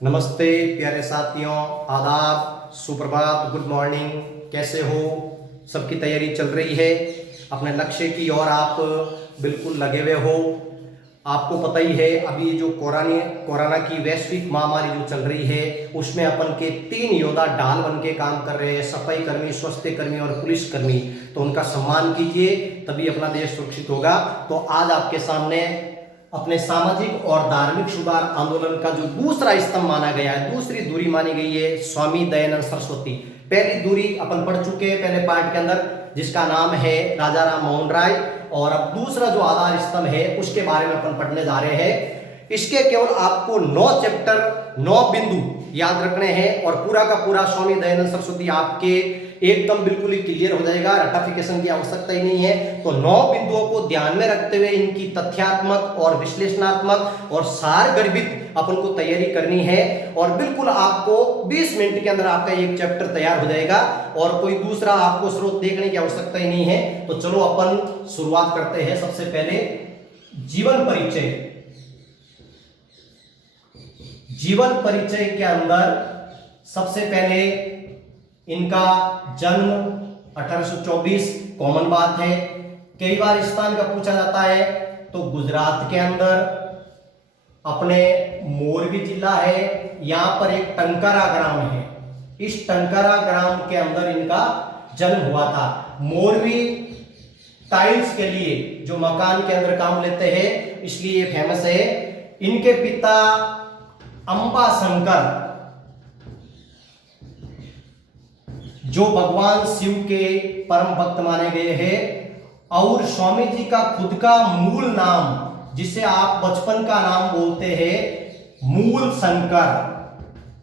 नमस्ते प्यारे साथियों, आदाब, सुप्रभात, गुड मॉर्निंग। कैसे हो? सबकी तैयारी चल रही है, अपने लक्ष्य की ओर आप बिल्कुल लगे हुए हो। आपको पता ही है अभी जो कोरोना की वैश्विक महामारी जो चल रही है उसमें अपन के 3 योद्धा ढाल बन के काम कर रहे हैं, सफाई कर्मी, स्वास्थ्य कर्मी और पुलिस कर्मी। तो उनका सम्मान कीजिए, तभी अपना देश सुरक्षित होगा। तो आज आपके सामने अपने सामाजिक और धार्मिक सुधार आंदोलन का जो दूसरा स्तंभ माना गया है, दूसरी दूरी मानी गई है, स्वामी दयानंद सरस्वती। पहली दूरी अपन पढ़ चुके हैं पहले पार्ट के अंदर, जिसका नाम है राजा राम मोहन राय। और अब दूसरा जो आधार स्तंभ है उसके बारे में अपन पढ़ने जा रहे हैं। इसके केवल आपको 9 चैप्टर 9 बिंदु याद रखने हैं और पूरा का पूरा स्वामी दयानंद सरस्वती आपके एकदम बिल्कुल ही क्लियर हो जाएगा, रटाफिकेशन की आवश्यकता ही नहीं है। तो 9 बिंदुओं को ध्यान में रखते हुए इनकी तथ्यात्मक और विश्लेषणात्मक और सार गर्भित अपन को तैयारी करनी है और बिल्कुल आपको 20 मिनट के अंदर आपका एक चैप्टर तैयार हो जाएगा और कोई दूसरा आपको स्रोत देखने की आवश्यकता ही नहीं है। तो चलो अपन शुरुआत करते हैं। सबसे पहले जीवन परिचय। जीवन परिचय के अंदर सबसे पहले इनका जन्म 1824 कॉमन बात है। कई बार स्थान का पूछा जाता है तो गुजरात के अंदर अपने मोरबी जिला है, यहां पर एक टंकारा ग्राम है। इस टंकारा ग्राम के अंदर इनका जन्म हुआ था। मोरबी टाइल्स के लिए जो मकान के अंदर काम लेते हैं इसलिए फेमस है। इनके पिता अंबाशंकर जो भगवान शिव के परम भक्त माने गए हैं और स्वामी जी का खुद का मूल नाम जिसे आप बचपन का नाम बोलते हैं मूल शंकर।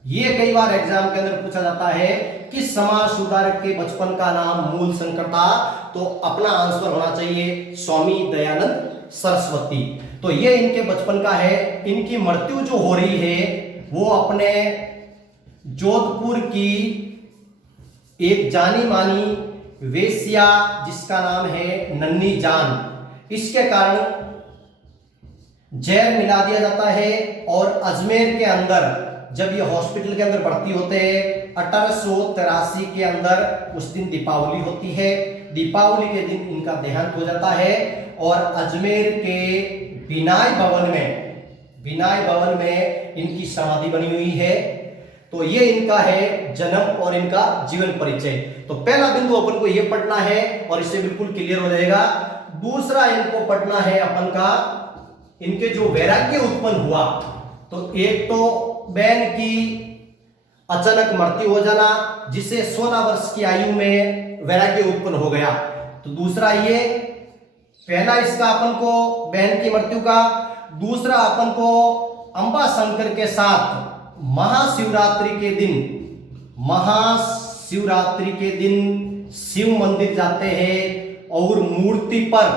ये कई बार एग्जाम के अंदर पूछा जाता है कि समाज सुधारक के बचपन का नाम मूल शंकर था, तो अपना आंसर होना चाहिए स्वामी दयानंद सरस्वती। तो ये इनके बचपन का है। इनकी मृत्यु जो हो रही है वो अपने जोधपुर की एक जानी मानी वेश्या जिसका नाम है नन्नी जान, इसके कारण जहर मिला दिया जाता है। और अजमेर के अंदर जब ये हॉस्पिटल के अंदर भर्ती होते हैं 1883 के अंदर, उस दिन दीपावली होती है। दीपावली के दिन इनका देहांत हो जाता है और अजमेर के विनय भवन में इनकी समाधि बनी हुई है। तो ये इनका है जन्म और इनका जीवन परिचय। तो पहला बिंदु अपन को ये पढ़ना है और इससे बिल्कुल क्लियर हो जाएगा। दूसरा इनको पढ़ना है अपन का इनके जो वैराग्य उत्पन्न हुआ। तो एक तो बहन की अचानक मृत्यु हो जाना जिससे 16 वर्ष की आयु में वैराग्य उत्पन्न हो गया। तो दूसरा ये पहला इसका अपन को बहन की मृत्यु का। दूसरा अपन को अंबाशंकर के साथ महाशिवरात्रि के दिन शिव मंदिर जाते हैं और मूर्ति पर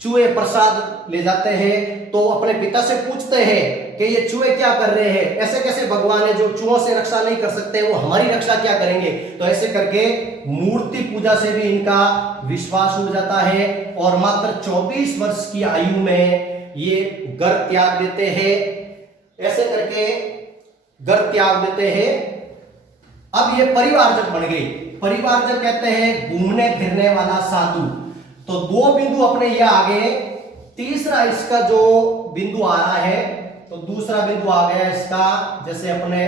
चूहे प्रसाद ले जाते हैं। तो अपने पिता से पूछते हैं कि ये चूहे क्या कर रहे हैं, ऐसे कैसे भगवान है जो चूहों से रक्षा नहीं कर सकते, वो हमारी रक्षा क्या करेंगे। तो ऐसे करके मूर्ति पूजा से भी इनका विश्वास उड़ जाता है और मात्र 24 वर्ष की आयु में ये घर त्याग देते हैं। ऐसे करके घर त्याग देते हैं। अब ये परिवारजन बन गई। परिवारजन कहते हैं घूमने फिरने वाला साधु। तो 2 बिंदु अपने ये आ गए। तीसरा इसका जो बिंदु आ रहा है, तो दूसरा बिंदु आ गया इसका जैसे अपने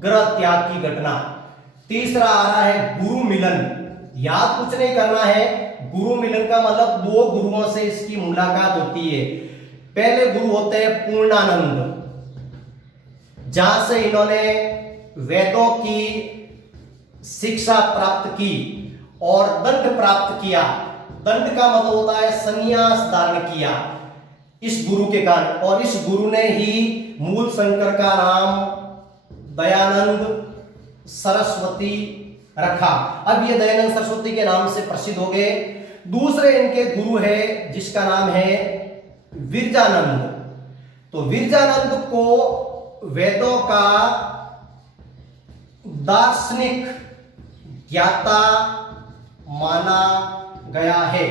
ग्रह त्याग की घटना। तीसरा आ रहा है गुरु मिलन। याद कुछ नहीं करना है, गुरु मिलन का मतलब 2 गुरुओं से इसकी मुलाकात होती है। पहले गुरु होते हैं पूर्णानंद, जहां से इन्होंने वेदों की शिक्षा प्राप्त की और दंड प्राप्त किया। दंड का मतलब होता है संन्यास धारण किया इस गुरु के कारण। और इस गुरु ने ही मूल शंकर का नाम दयानंद सरस्वती रखा। अब ये दयानंद सरस्वती के नाम से प्रसिद्ध हो गए। दूसरे इनके गुरु है जिसका नाम है विरजानंद। तो विरजानंद को वेदों का दार्शनिक ज्ञाता माना गया है।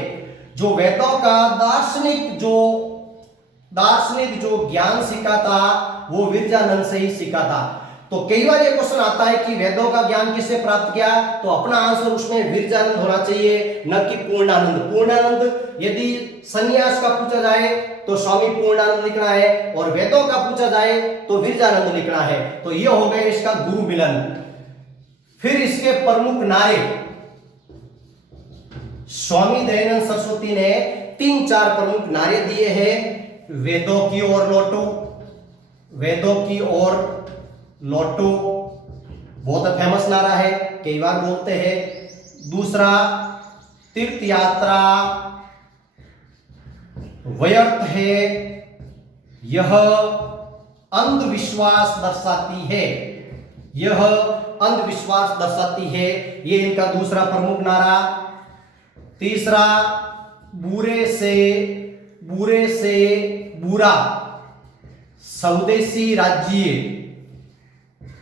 जो वेदों का दार्शनिक जो दार्शनिक जो ज्ञान सीखा था वो विरजानंद से ही सीखा था। तो कई बार ये क्वेश्चन आता है कि वेदों का ज्ञान किससे प्राप्त किया, तो अपना आंसर उसमें विरजानंद होना चाहिए, न कि पूर्णानंद। पूर्णानंद यदि सन्यास का पूछा जाए तो स्वामी पूर्णानंद लिखना है, और वेदों का पूछा जाए तो विरजानंद लिखना है। तो ये हो गए इसका गुरु मिलन। फिर इसके प्रमुख नारे, स्वामी दयानंद सरस्वती ने 3-4 प्रमुख नारे दिए हैं। वेदों की ओर लौटो, वेदों की ओर लौटो, बहुत फेमस नारा है, कई बार बोलते हैं। दूसरा, तीर्थ यात्रा व्यर्थ है, यह अंधविश्वास दर्शाती है, यह अंधविश्वास दर्शाती है, ये इनका दूसरा प्रमुख नारा। तीसरा, बुरे से बुरा स्वदेशी राज्य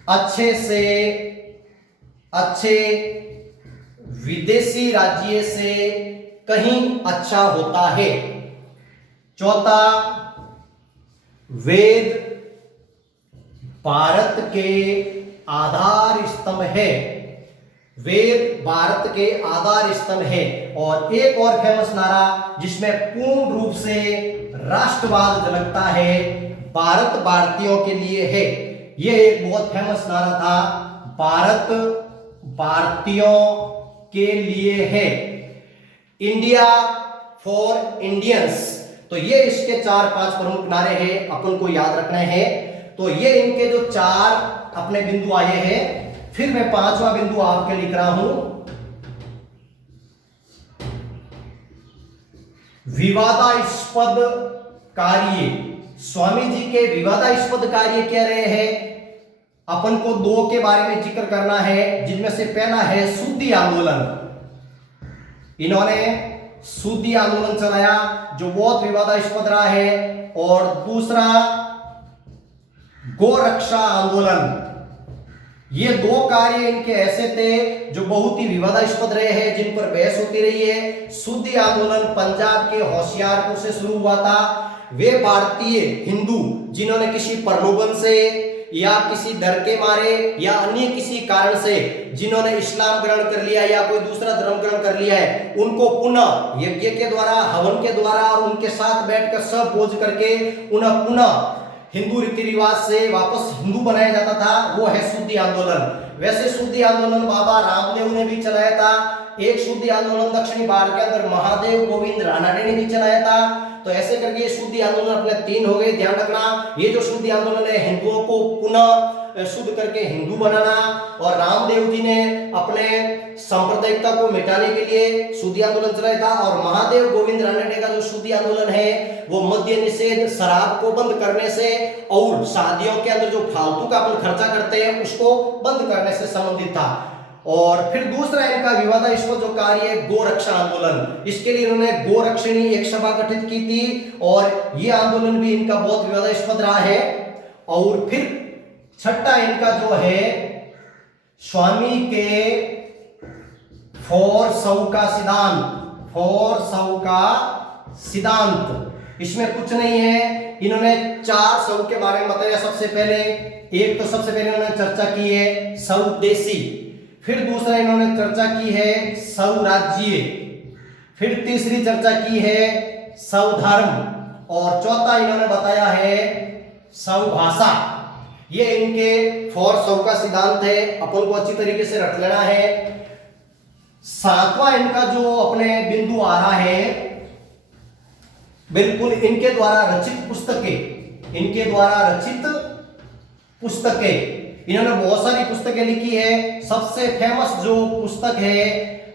अच्छे से अच्छे विदेशी राज्य से कहीं अच्छा होता है। चौथा, वेद भारत के आधार स्तंभ है, वेद भारत के आधार स्तंभ है। और एक और फेमस नारा जिसमें पूर्ण रूप से राष्ट्रवाद झलकता है, भारत भारतीयों के लिए है। यह एक बहुत फेमस नारा था, भारत भारतीयों के लिए है, इंडिया फॉर इंडियंस। तो ये इसके 4-5 प्रमुख नारे हैं, अपन को याद रखने हैं। तो ये इनके जो 4 अपने बिंदु आए हैं। फिर मैं 5वां बिंदु आपके लिख रहा हूं, विवादास्पद कार्य। स्वामी जी के विवादास्पद कार्य क्या रहे हैं, अपन को 2 के बारे में जिक्र करना है, जिनमें से पहला है शुद्धि आंदोलन। इन्होंने शुद्धि आंदोलन चलाया जो बहुत विवादास्पद रहा है। और दूसरा, गोरक्षा आंदोलन। ये 2 कार्य इनके ऐसे थे जो बहुत ही विवादास्पद रहे हैं, जिन पर बहस होती रही है। शुद्धि आंदोलन पंजाब के होशियारपुर से शुरू हुआ था। वे भारतीय हिंदू जिन्होंने किसी प्रलोभन से या किसी डर के मारे या अन्य किसी कारण से जिन्होंने इस्लाम ग्रहण कर लिया या कोई दूसरा धर्म ग्रहण कर लिया है, उनको पुनः यज्ञ के द्वारा, हवन के द्वारा और उनके साथ बैठकर सब बोझ करके उन्हें पुनः हिंदू रीति रिवाज से वापस हिंदू बनाया जाता था। वो है शुद्धि आंदोलन। वैसे शुद्धि आंदोलन बाबा रामदेव ने भी चलाया था। एक शुद्धि आंदोलन दक्षिणी भारत के अंदर महादेव गोविंद रानडे ने भी चलाया था। तो ऐसे करके ये शुद्धि आंदोलन अपने 3 हो गए, ध्यान रखना। ये जो शुद्धि आंदोलन है, हिंदुओं को पुनः शुद्ध करके हिंदू बनाना, और रामदेव जी ने अपने सांप्रदायिकता को मिटाने के लिए शुद्धि आंदोलन चलाया था। और महादेव गोविंद रानडे का जो शुद्धि आंदोलन है वो मद्य निषेध, शराब को बंद करने से और शादियों के अंदर जो फालतू का अपन खर्चा करते हैं उसको बंद करने से संबंधित था। और फिर दूसरा इनका विवादास्पद जो कार्य है, गोरक्षा आंदोलन। इसके लिए इन्होंने गोरक्षिणी एक सभा गठित की थी, और ये आंदोलन भी इनका बहुत विवादास्पद रहा है। और फिर छठा इनका जो है, स्वामी के फोर सौ का सिद्धांत, 400 का सिद्धांत। इसमें कुछ नहीं है, इन्होंने 400 के बारे में बताया। सबसे पहले इन्होंने चर्चा की है स्वदेशी, फिर दूसरा इन्होंने चर्चा की है स्वराज्य, फिर तीसरी चर्चा की है स्वधर्म, और चौथा इन्होंने बताया है स्वभाषा। ये इनके 400 का सिद्धांत है, अपन को अच्छी तरीके से रख लेना है। 7वां इनका जो अपने बिंदु आ रहा है, बिल्कुल इनके द्वारा रचित पुस्तकें, इनके द्वारा रचित पुस्तकें। इन्होंने बहुत सारी पुस्तकें लिखी है। सबसे फेमस जो पुस्तक है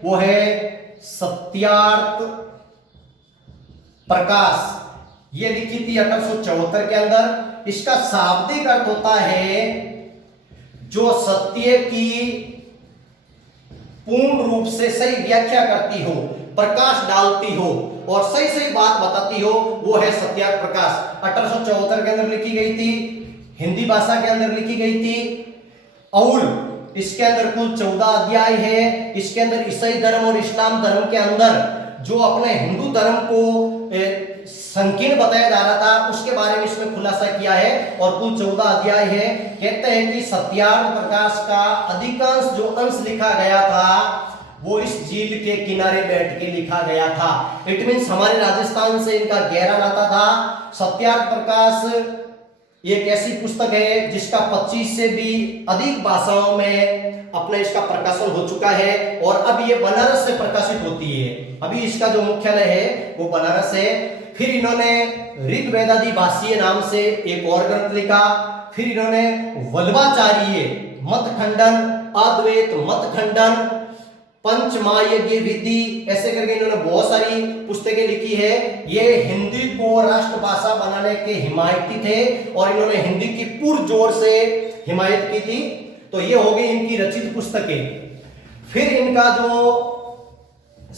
वो है सत्यार्थ प्रकाश। ये लिखी थी 1874 के अंदर। इसका शाब्दिक अर्थ होता है जो सत्य की पूर्ण रूप से सही व्याख्या करती हो, प्रकाश डालती हो और सही सही बात बताती हो, वो है सत्यार्थ प्रकाश। 1874 के अंदर लिखी गई थी, हिंदी भाषा के अंदर लिखी गई थी। और इसके अंदर कुल 14 अध्याय है। इसके अंदर ईसाई धर्म और इस्लाम धर्म के अंदर जो अपने हिंदू धर्म को संकीर्ण बताया जा रहा था, उसके बारे में इसमें खुलासा किया है। और कुल 14 अध्याय है। कहते हैं कि सत्यार्थ प्रकाश का अधिकांश जो अंश लिखा गया था वो इस झील के किनारे बैठ के लिखा गया था। इट मीन्स हमारे राजस्थान से इनका गहरा नाता था। सत्यार्थ प्रकाश एक ऐसी पुस्तक है जिसका 25 से भी अधिक भाषाओं में अपना इसका प्रकाशन हो चुका है और अब ये बनारस से प्रकाशित होती है। अभी इसका जो मुख्यालय है वो बनारस है। फिर इन्होंने ऋग्वेदादि भाषीय नाम से एक और ग्रंथ लिखा। फिर इन्होंने वल्लभाचार्य मत खंडन, अद्वैत मत खंडन, पंचमहायज्ञ विधि, ऐसे करके इन्होंने बहुत सारी पुस्तकें लिखी है। ये हिंदी को राष्ट्रभाषा बनाने के हिमायती थे और इन्होंने हिंदी की पुरजोर से हिमायत की थी। तो ये हो गई इनकी रचित पुस्तकें। फिर इनका जो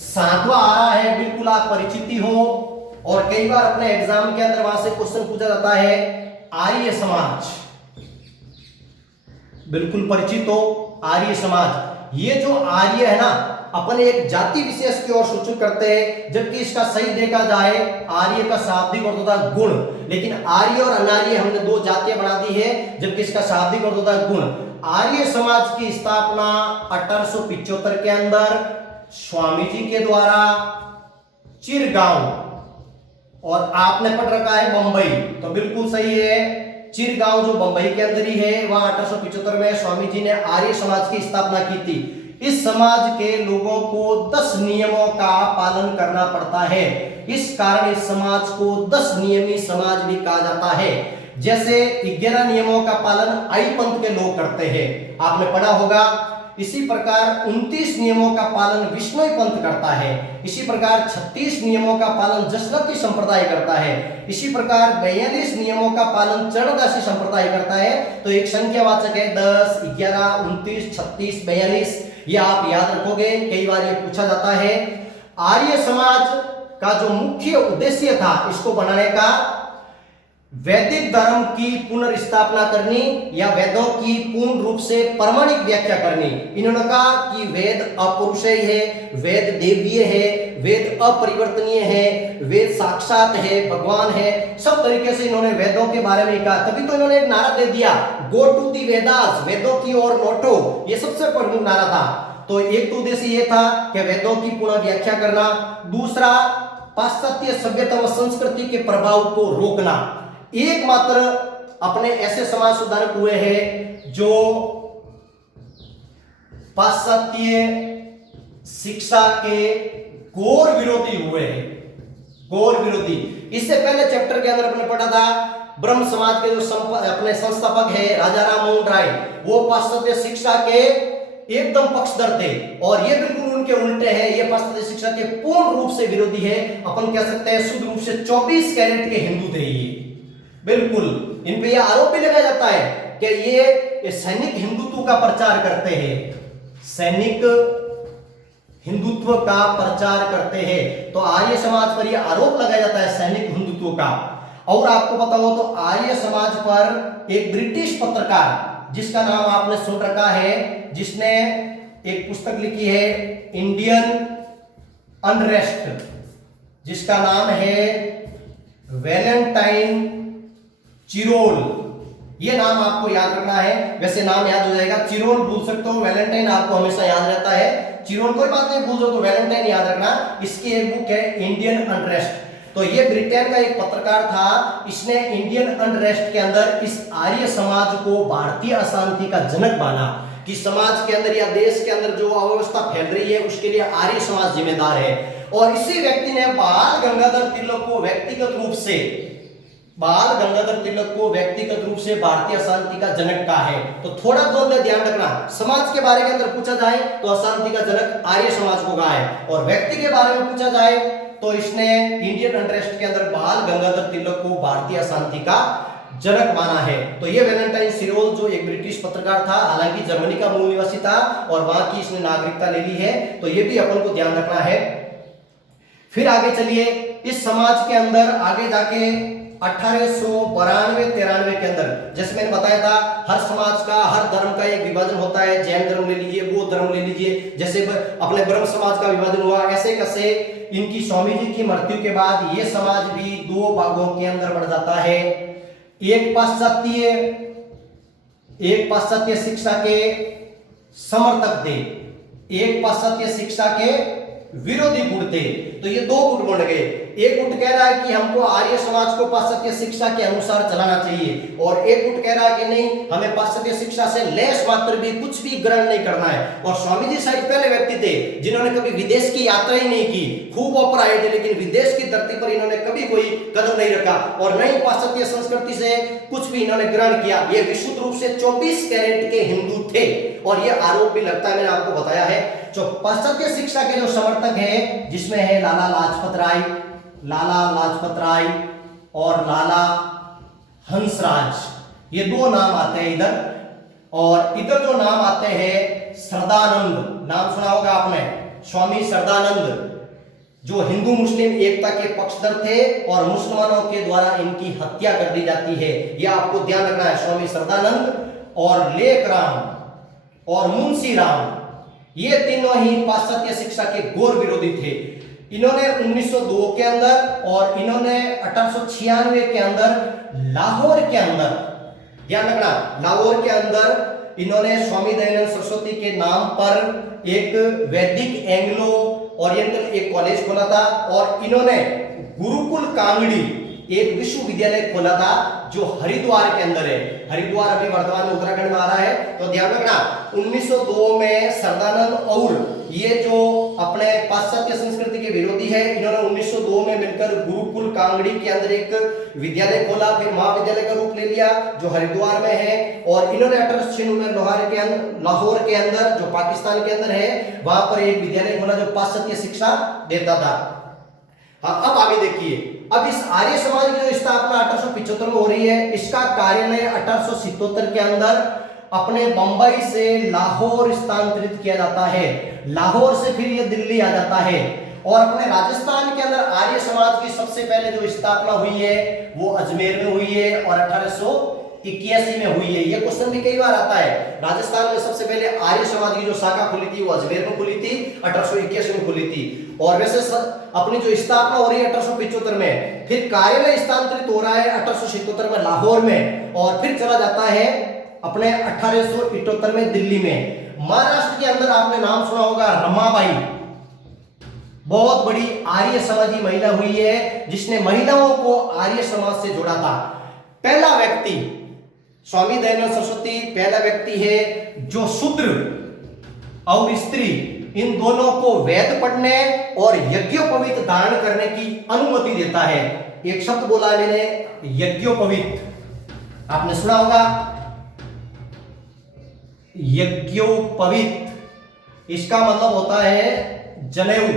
7वां आ रहा है, बिल्कुल आप परिचित ही हो और कई बार अपने एग्जाम के अंदर वहां से क्वेश्चन पूछा जाता है, आर्य समाज। बिल्कुल परिचित हो आर्य समाज। ये जो आर्य है ना, अपन एक जाति विशेष की ओर सूचित करते हैं, जबकि इसका सही देखा जाए आर्य का शाब्दिक अर्थ होता है गुण। लेकिन आर्य और अनार्य हमने दो जातियां बना दी है, जबकि इसका शाब्दिक अर्थ होता है गुण। आर्य समाज की स्थापना 1875 के अंदर स्वामी जी के द्वारा चिरगांव, और आपने पढ़ रखा है बंबई, तो बिल्कुल सही है। चिरगांव जो बंबई के अंदर ही है, वहां 1875 में स्वामी जी ने आर्य समाज की स्थापना की थी। इस समाज के लोगों को 10 नियमों का पालन करना पड़ता है। इस कारण इस समाज को 10 नियमी समाज भी कहा जाता है। जैसे 11 नियमों का पालन आई पंथ के लोग करते हैं, आपने पढ़ा होगा। इसी प्रकार 29 नियमों का पालन विष्णुई पंथ करता है। इसी प्रकार 36 नियमों का पालन जसलती संप्रदाय करता है। इसी प्रकार 42 नियमों का पालन चरणदासी संप्रदाय करता है। तो एक संख्यावाचक है 10, 11, 29, 36, 42। ये आप याद रखोगे, कई बार ये पूछा जाता है। आर्य समाज का जो मुख्य उद्देश्य था इसको बनाने का, वैदिक धर्म की पुनर्स्थापना करनी या वेदों की पूर्ण रूप से प्रामाणिक व्याख्या करनी। इन्होंने कहा कि वेद अपौरुषेय है, वेद देवीय है, वेद अपरिवर्तनीय है, वेद साक्षात है, भगवान है। सब तरीके से इन्होंने वेदों के बारे में कहा। तभी तो इन्होंने एक नारा दे दिया, गो टू दी वेदास, वेदों की ओर लौटो। ये सबसे प्रमुख नारा था। तो एक तो उद्देश्य ये था कि वेदों की पुनः व्याख्या करना। दूसरा, पाश्चात्य सभ्यता व संस्कृति के प्रभाव को रोकना। एकमात्र अपने ऐसे समाज सुधारक हुए हैं जो पाश्चात्य शिक्षा के घोर विरोधी हुए हैं, घोर विरोधी। इससे पहले चैप्टर के अंदर अपने पढ़ा था, ब्रह्म समाज के जो अपने संस्थापक है राजा राम मोहन राय, वो पाश्चात्य शिक्षा के एकदम पक्षधर थे और ये बिल्कुल उनके उल्टे हैं। ये पाश्चात्य शिक्षा के पूर्ण रूप से विरोधी है। अपन कह सकते हैं शुद्ध रूप से 24 कैरेट के हिंदू थे ये। बिल्कुल इन पे यह आरोप भी लगाया जाता है कि ये सैनिक हिंदुत्व का प्रचार करते हैं, सैनिक हिंदुत्व का प्रचार करते हैं। तो आर्य समाज पर यह आरोप लगाया जाता है सैनिक हिंदुत्व का। और आपको पता हो तो आर्य समाज पर एक ब्रिटिश पत्रकार जिसका नाम आपने सुन रखा है, जिसने एक पुस्तक लिखी है इंडियन अनरेस्ट, जिसका नाम है वैलेंटाइन चिरोल। ये नाम आपको याद रखना है। वैसे नाम याद हो जाएगा, चिरोल भूल सकते हो, वैलेंटाइन आपको हमेशा याद रहता है। चिरोल कोई बात नहीं, भूल जाओ तो वैलेंटाइन याद रखना। इसकी एक बुक है इंडियन अनरेस्ट। तो ये ब्रिटेन का एक पत्रकार था, इसने इंडियन अनरेस्ट के अंदर इस आर्य समाज को भारतीय अशांति का जनक माना कि समाज के अंदर या देश के अंदर जो अव्यवस्था फैल रही है उसके लिए आर्य समाज जिम्मेदार है। और इसी व्यक्ति ने बाल गंगाधर तिलक को व्यक्तिगत रूप से भारतीय अशांति का जनक कहा है। तो थोड़ा द्वंद्व ध्यान रखना, समाज के बारे के अंदर पूछा जाए तो अशांति का जनक आर्य समाज को कहा है, और व्यक्ति के बारे में पूछा जाए तो इसने इंडियन अनरेस्ट के अंदर बाल गंगाधर तिलक को भारतीय अशांति का जनक माना है। तो ये वैलेंटाइन चिरोल जो एक ब्रिटिश पत्रकार था, हालांकि जर्मनी का मूल निवासी था और वहां की इसने नागरिकता ले ली है। तो ये भी अपन को ध्यान रखना है। फिर आगे चलिए, इस समाज के अंदर आगे जाके 1892-93 के अंदर, जैसे मैंने बताया था, हर समाज का, हर धर्म का एक विभाजन होता है। जैन धर्म ले लीजिए, बौद्ध धर्म ले लीजिए, जैसे अपने ब्रह्म समाज का विभाजन हुआ, ऐसे कैसे इनकी स्वामी जी की मृत्यु के बाद ये समाज भी दो भागों के अंदर बढ़ जाता है। एक पाश्चात्य शिक्षा के समर्थक थे, एक पाश्चात्य शिक्षा के विरोधी गुट थे। तो ये दो गुट बन गए। एक गुट कह रहा है कि हमको आर्य समाज को पाश्चात्य शिक्षा के अनुसार चलाना चाहिए, और एक गुट कह रहा है कि नहीं, हमें पाश्चात्य शिक्षा से लेस मात्र भी कुछ भी ग्रहण नहीं करना है। और स्वामी जी शायद पहले व्यक्ति थे जिन्होंने कभी विदेश की यात्रा ही नहीं की। खूब ऑपर आए थे, लेकिन विदेश की धरती पर इन्होंने कभी कोई कदम नहीं रखा, और नहीं पाश्चात्य संस्कृति से कुछ भी इन्होंने ग्रहण किया। ये विशुद्ध रूप से 24 कैरेट के हिंदू थे, और ये आरोप भी लगता है, मैंने आपको बताया है। जो पाश्चात्य शिक्षा के जो समर्थक हैं, जिसमें है लाला लाजपत राय और लाला हंसराज, ये दो नाम आते हैं इधर। और इधर जो नाम आते हैं, श्रद्धानंद, नाम सुना होगा आपने, स्वामी श्रद्धानंद, जो हिंदू मुस्लिम एकता के पक्षधर थे और मुसलमानों के द्वारा इनकी हत्या कर दी जाती है, यह आपको ध्यान रखना है। स्वामी श्रद्धानंद और लेकराम और मुंशी राम, ये तीनों ही पाश्चात्य शिक्षा के घोर विरोधी थे। इन्होंने 1902 के अंदर और इन्होंने 1896 के अंदर लाहौर के अंदर, ध्यान रखना, लाहौर के अंदर इन्होंने स्वामी दयानंद सरस्वती के नाम पर एक वैदिक एंग्लो ओरिएंटल एक कॉलेज खोला था, और इन्होंने गुरुकुल कांगड़ी एक विश्वविद्यालय खोला था जो हरिद्वार के अंदर है। हरिद्वार अभी वर्तमान में उत्तराखंड में आ रहा है, तो ध्यान रखना। 1902 में श्रद्धानंद और ये जो अपने पाश्चात्य संस्कृति के विरोधी है, इन्होंने 1902 में मिलकर गुरुकुल कांगड़ी के अंदर एक विद्यालय खोला, फिर महाविद्यालय का रूप ले लिया जो हरिद्वार में है। और इन्होंने 1896 में लाहौर के अंदर, जो पाकिस्तान के अंदर है, वहां पर एक विद्यालय खोला जो पाश्चात्य शिक्षा देता था। हाँ, अब आगे देखिए, अब इस आर्य समाज की जो स्थापना 1875 में हो रही है, इसका कार्यालय 1877 के अंदर अपने बंबई से लाहौर स्थानांतरित किया जाता है। लाहौर से फिर ये दिल्ली आ जाता है, और अपने राजस्थान के अंदर आर्य समाज की सबसे पहले जो स्थापना हुई है वो अजमेर में हुई है और 1881 में हुई है। ये क्वेश्चन भी कई बार आता है। राजस्थान में सबसे पहले आर्य समाज की जो शाखा खुली थी वो अजमेर में खुली थी, 1881 में खुली थी। और वैसे अपनी जो स्थापना हो रही है 1875 में, फिर कार्यालय स्थानांतरित हो रहा है 1877 में लाहौर में, और फिर चला जाता है अपने 1878 में दिल्ली में। महाराष्ट्र के अंदर आपने नाम सुना होगा रमाबाई, बहुत बड़ी आर्य समाजी महिला हुई है जिसने महिलाओं को आर्य समाज से जोड़ा था। पहला व्यक्ति स्वामी दयानंद सरस्वती पहला व्यक्ति है जो शूद्र और स्त्री इन दोनों को वेद पढ़ने और यज्ञोपवीत धारण करने की अनुमति देता है। एक शब्द बोला है मैंने, यज्ञोपवीत, आपने सुना होगा यज्ञोपवीत। इसका मतलब होता है जनेऊ,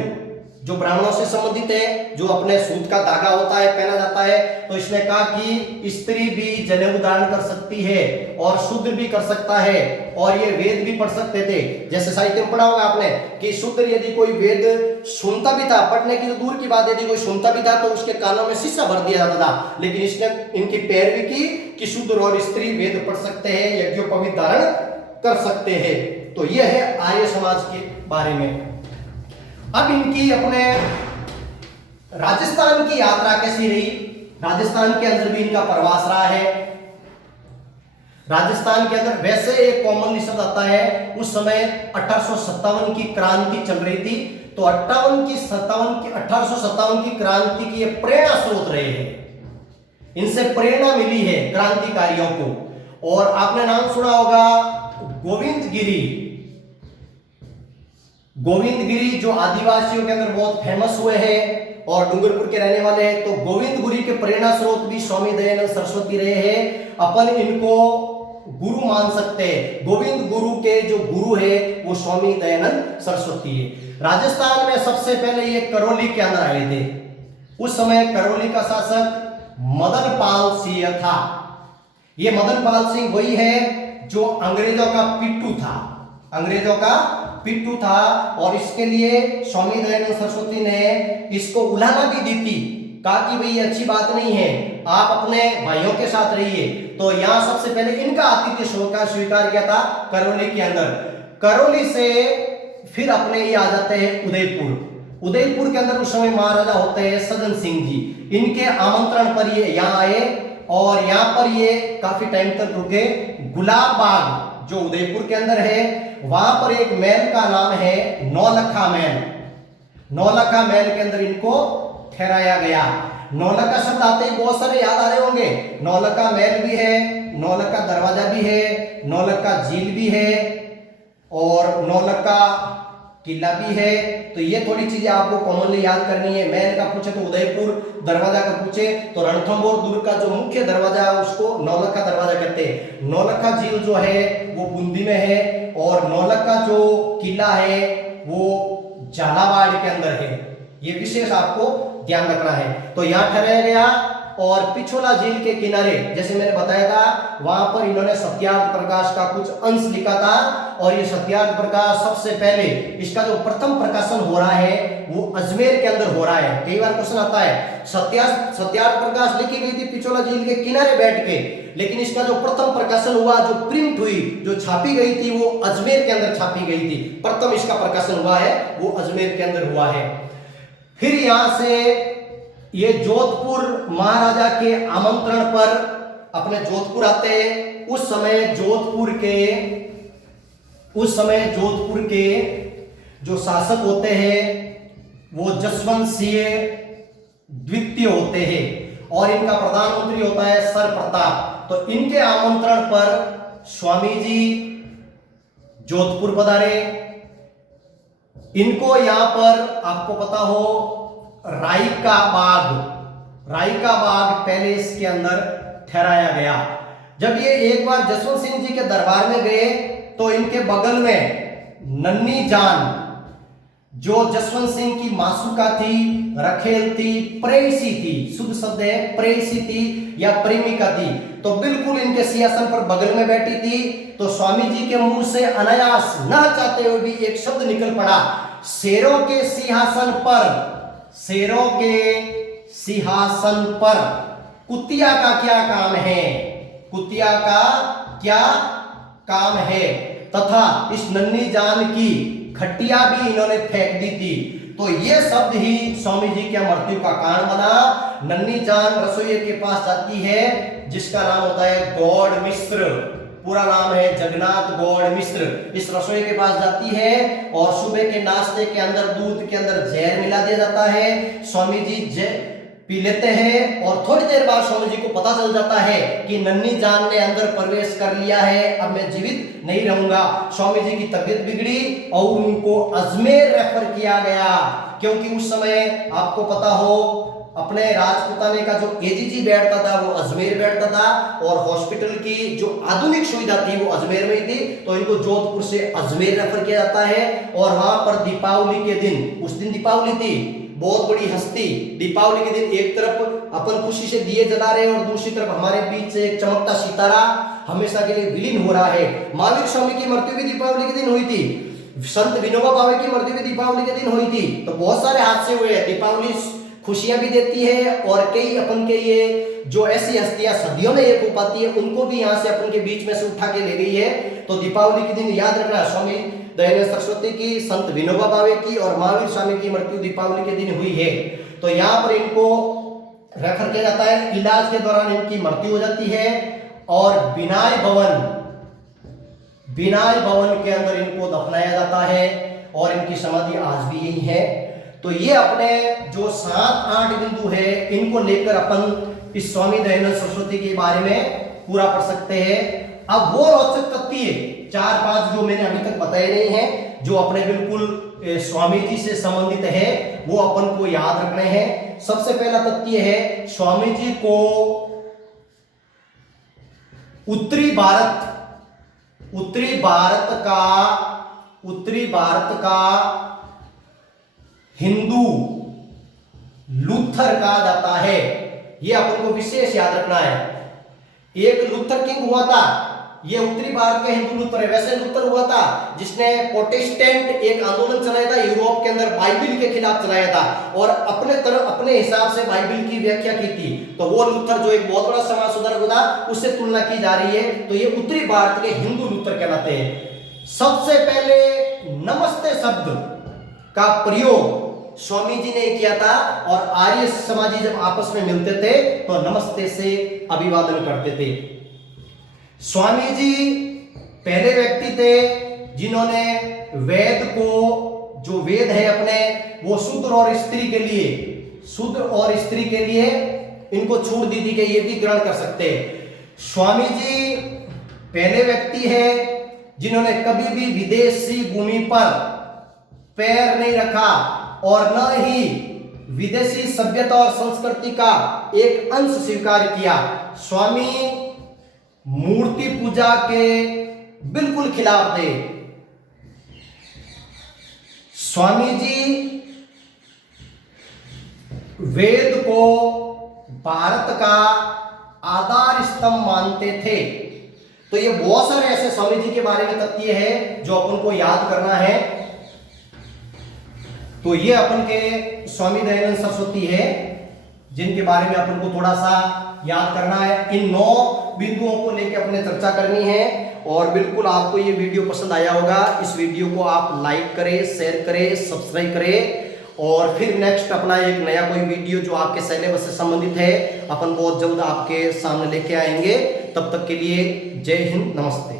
जो ब्राह्मणों से संबंधित है, जो अपने सूत का धागा होता है पहना जाता है। तो इसने कहा कि स्त्री भी जनेऊ धारण कर सकती है और शूद्र भी कर सकता है, और ये वेद भी पढ़ सकते थे। जैसे साहित्य में पढ़ा होगा आपने कि शूद्र यदि कोई वेद सुनता भी था, पढ़ने की तो दूर की बात, यदि कोई सुनता भी था तो उसके कानों में शीशा भर दिया जाता था। लेकिन इसने इनकी पैरवी की कि शूद्र और स्त्री वेद पढ़ सकते हैं, यज्ञोपवीत धारण कर सकते हैं। तो यह है आर्य समाज के बारे में। अब इनकी अपने राजस्थान की यात्रा कैसी रही, राजस्थान के अंदर भी इनका प्रवास रहा है। राजस्थान के अंदर वैसे एक कॉमन शब्द आता है, उस समय 1857 की क्रांति चल रही थी, तो 1857 की क्रांति की ये प्रेरणा स्रोत रहे हैं, इनसे प्रेरणा मिली है क्रांतिकारियों को। और आपने नाम सुना होगा गोविंद गिरी जो आदिवासियों के अंदर बहुत फेमस हुए हैं और डूंगरपुर के रहने वाले हैं। तो गोविंद गिरी के प्रेरणा स्रोत भी स्वामी दयानंद सरस्वती रहे हैं। अपन इनको गुरु मान सकते हैं। गोविंद गुरु के जो गुरु है वो स्वामी दयानंद सरस्वती है। राजस्थान में सबसे पहले ये करौली के अंदर आए थे। उस समय करौली का शासक मदन पाल सिंह था। ये मदन पाल सिंह वही है जो अंग्रेजों का पिट्ठू था, और इसके लिए स्वामी दयानंद सरस्वती ने इसको उलाहना भी दी थी। कहा कि भाई ये अच्छी बात नहीं है, आप अपने भाइयों के साथ रहिए। तो यहाँ सबसे पहले इनका आतिथ्य स्वीकार किया था करौली के अंदर। करौली से फिर अपने ये आ जाते हैं उदयपुर। उदयपुर के अंदर उस समय महाराजा होते हैं सज्जन सिंह जी। इनके आमंत्रण पर ये यहाँ आए और यहाँ पर ये काफी टाइम तक रुके। गुलाब बाग जो उदयपुर के अंदर है, वहां पर एक महल का नाम है नौलखा महल। नौलखा महल के अंदर इनको ठहराया गया। नौलखा शब्द आते ही बहुत सारे याद आ रहे होंगे। नौलखा महल भी है, नौलखा दरवाजा भी है, नौलखा झील भी है और नौलखा किला भी है। तो ये थोड़ी चीजें आपको कॉमनली याद करनी है। महल का पूछे तो उदयपुर, दरवाजा का पूछे तो रणथंभौर दुर्ग का जो मुख्य दरवाजा है उसको नौलखा दरवाजा कहते हैं। नौलखा झील जो है वो बूंदी में है और नौलखा जो किला है वो झालावाड़ के अंदर है। ये विशेष आपको ध्यान रखना है। तो यहाँ ठहराया गया और पिछोला झील के किनारे जैसे मैंने बताया था वहां पर इन्होंने सत्यार्थ प्रकाश का कुछ अंश लिखा था और ये सत्यार्थ प्रकाश सबसे पहले इसका जो प्रथम प्रकाशन हो रहा है वो अजमेर के अंदर हो रहा है। कई बार क्वेश्चन आता है सत्यार्थ प्रकाश लिखी गई थी पिछोला झील के किनारे बैठ के, लेकिन इसका जो प्रथम प्रकाशन हुआ, जो प्रिंट हुई, जो छापी गई थी वो अजमेर के अंदर छापी गई थी। प्रथम इसका प्रकाशन हुआ है वो अजमेर के अंदर हुआ है। फिर यहां से ये जोधपुर महाराजा के आमंत्रण पर अपने जोधपुर आते हैं। उस समय जोधपुर के जो शासक होते हैं वो जसवंत सिंह द्वितीय होते हैं और इनका प्रधानमंत्री होता है सर प्रताप। तो इनके आमंत्रण पर स्वामी जी जोधपुर पधारे। इनको यहां पर आपको पता हो राई का बाग पैलेस के अंदर ठहराया गया। जब ये एक बार जसवंत सिंह जी के दरबार में गए तो इनके बगल में नन्ही जान जो जसवंत सिंह की मासूका थी, रखेल थी, प्रेयसी थी, शुद्ध शब्द है प्रेयसी थी या प्रेमिका थी, तो बिल्कुल इनके सिंहासन पर बगल में बैठी थी। तो स्वामी जी के मुंह से अनायास न चाहते हुए भी एक शब्द निकल पड़ा, शेरों के सिंहासन पर कुतिया का क्या काम है, कुतिया का क्या काम है। तथा इस नन्ही जान की खटिया भी इन्होंने फेंक दी थी। तो ये शब्द ही स्वामी जी के मृत्यु का कारण बना। नन्ही जान रसोई के पास जाती है जिसका नाम होता है गौड़ मिश्र, पूरा नाम है जगन्नाथ गौड़ मिश्र। इस रसोई के पास जाती है और सुबह के नाश्ते के अंदर दूध के अंदर जहर मिला दिया जाता है। स्वामी जी पी लेते हैं और थोड़ी देर बाद स्वामी जी को पता चल जाता है कि नन्ही जान ने अंदर प्रवेश कर लिया है, अब मैं जीवित नहीं रहूंगा। स्वामी जी की तबीयत बिगड़ी और उनको अजमेर रेफर किया गया, क्योंकि उस समय आपको पता हो अपने राजपुताने का जो एजीजी बैठता था वो अजमेर बैठता था और हॉस्पिटल की जो आधुनिक सुविधा थी वो अजमेर में ही थी। तो इनको जोधपुर से अजमेर रेफर किया जाता है और वहां पर दीपावली के दिन, उस दिन दीपावली थी, बहुत बड़ी हस्ती, दीपावली के दिन एक तरफ अपन खुशी से दिए जला रहे हैं और दूसरी तरफ हमारे बीच से एक चमकता सितारा हमेशा के लिए विलीन हो रहा है। महावीर स्वामी की मृत्यु भी दीपावली के दिन हुई थी, संत विनोबा भावे की मृत्यु भी दीपावली के दिन हुई थी। तो बहुत सारे हादसे हुए हैं। दीपावली खुशियां भी देती है और कई अपन के ये जो ऐसी हस्तियां सदियों में एक हो पाती है उनको भी यहाँ से अपन के बीच में से उठा के ले गई है। तो दीपावली के दिन याद रखना, स्वामी दयानंद सरस्वती की, संत विनोबा भावे की और महावीर स्वामी की मृत्यु दीपावली के दिन हुई है। तो यहाँ पर इनको रेफर किया जाता है, इलाज के दौरान इनकी मृत्यु हो जाती है और बिनाय भवन के अंदर इनको दफनाया जाता है और इनकी समाधि आज भी यही है। तो ये अपने जो 7-8 बिंदु है इनको लेकर अपन इस स्वामी दयानंद सरस्वती के बारे में पूरा पढ़ सकते हैं। अब वो रोचक तथ्य 4-5 जो मैंने अभी तक बताए नहीं है, जो अपने बिल्कुल स्वामी जी से संबंधित है, वो अपन को याद रखने हैं। सबसे पहला तथ्य है स्वामी जी को उत्तरी भारत का हिंदू लूथर कहा जाता है। यह अपन को विशेष याद रखना है। एक लूथर किंग हुआ था ये उत्तरी भारत के हिंदू लूथर है। वैसे लूथर हुआ था जिसने प्रोटेस्टेंट एक आंदोलन चलाया था यूरोप के अंदर, बाइबिल के खिलाफ चलाया था और अपने हिसाब से बाइबिल की व्याख्या की थी। तो वो लूथर जो एक बहुत बड़ा समाज सुधारक था, उससे तुलना की जा रही है। तो ये उत्तरी भारत के हिंदू लूथर कहलाते हैं। सबसे पहले नमस्ते शब्द का प्रयोग स्वामी जी ने किया था और आर्य समाजी जब आपस में मिलते थे तो नमस्ते से अभिवादन करते थे। स्वामी जी पहले व्यक्ति थे जिन्होंने वेद को, जो वेद है अपने, वो शूद्र और स्त्री के लिए इनको छूट दी थी कि ये भी ग्रहण कर सकते हैं। स्वामी जी पहले व्यक्ति है जिन्होंने कभी भी विदेशी भूमि पर पैर नहीं रखा और न ही विदेशी सभ्यता और संस्कृति का एक अंश स्वीकार किया। स्वामी मूर्ति पूजा के बिल्कुल खिलाफ थे। स्वामी जी वेद को भारत का आधार स्तंभ मानते थे। तो ये बहुत सारे ऐसे स्वामी जी के बारे में तथ्य है जो अपन को याद करना है। तो ये अपन के स्वामी दयानंद सरस्वती है जिनके बारे में अपन को थोड़ा सा याद करना है। इन 9 बिंदुओं को लेकर अपने चर्चा करनी है और बिल्कुल आपको ये वीडियो पसंद आया होगा। इस वीडियो को आप लाइक करें, शेयर करें, सब्सक्राइब करें और फिर नेक्स्ट अपना एक नया कोई वीडियो जो आपके सिलेबस से संबंधित है अपन बहुत जल्द आपके सामने लेके आएंगे। तब तक के लिए जय हिंद, नमस्ते।